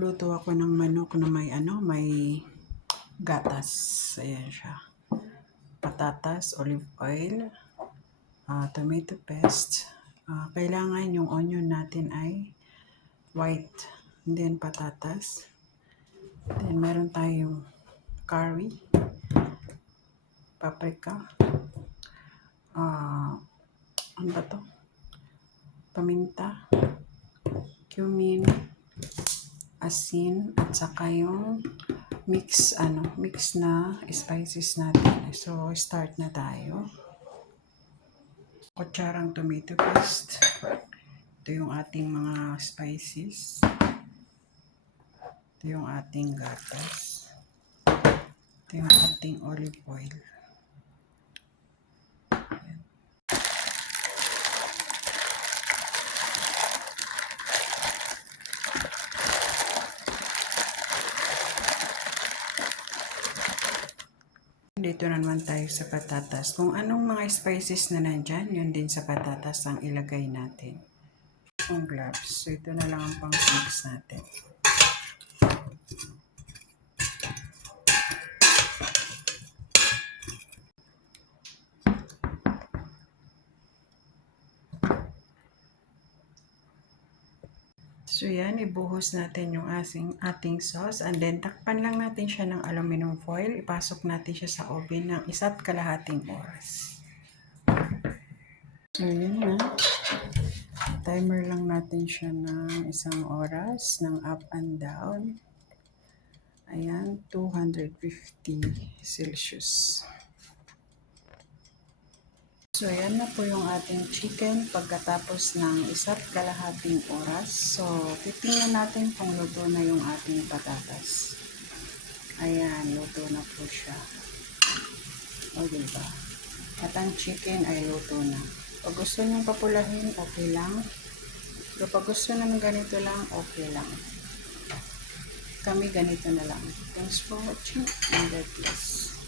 Magluluto ako ng manok na may gatas. Ayan siya. Patatas, olive oil, tomato paste. Kailangan yung onion natin ay white. And then patatas. Then meron tayong curry, paprika, ano ba to? Paminta, cumin, asin, at saka yung mix na spices natin. So, start na tayo. Kutsarang tomato paste. Ito yung ating mga spices. Ito yung ating gatas. Ito yung ating olive oil. Dito na naman tayo sa patatas. Kung anong mga spices na nandyan, yun din sa patatas ang ilagay natin. Yung gloves. So, ito na lang ang pang-mix natin. So, yan. Ibuhos natin yung ating sauce. And then, takpan lang natin siya ng aluminum foil. Ipasok natin siya sa oven ng 1.5 oras. So, yun na. Timer lang natin siya ng 1 oras ng up and down. Ayan, 250 Celsius. So, ayan na po yung ating chicken pagkatapos ng 1.5 oras. So, titingnan natin kung luto na yung ating patatas. Ayan, luto na po siya. O, diba? At ang chicken ay luto na. Pag gusto nyo papulahin, okay lang. Pero pag gusto naman ganito lang, okay lang. Kami ganito na lang. Thanks for watching and God bless.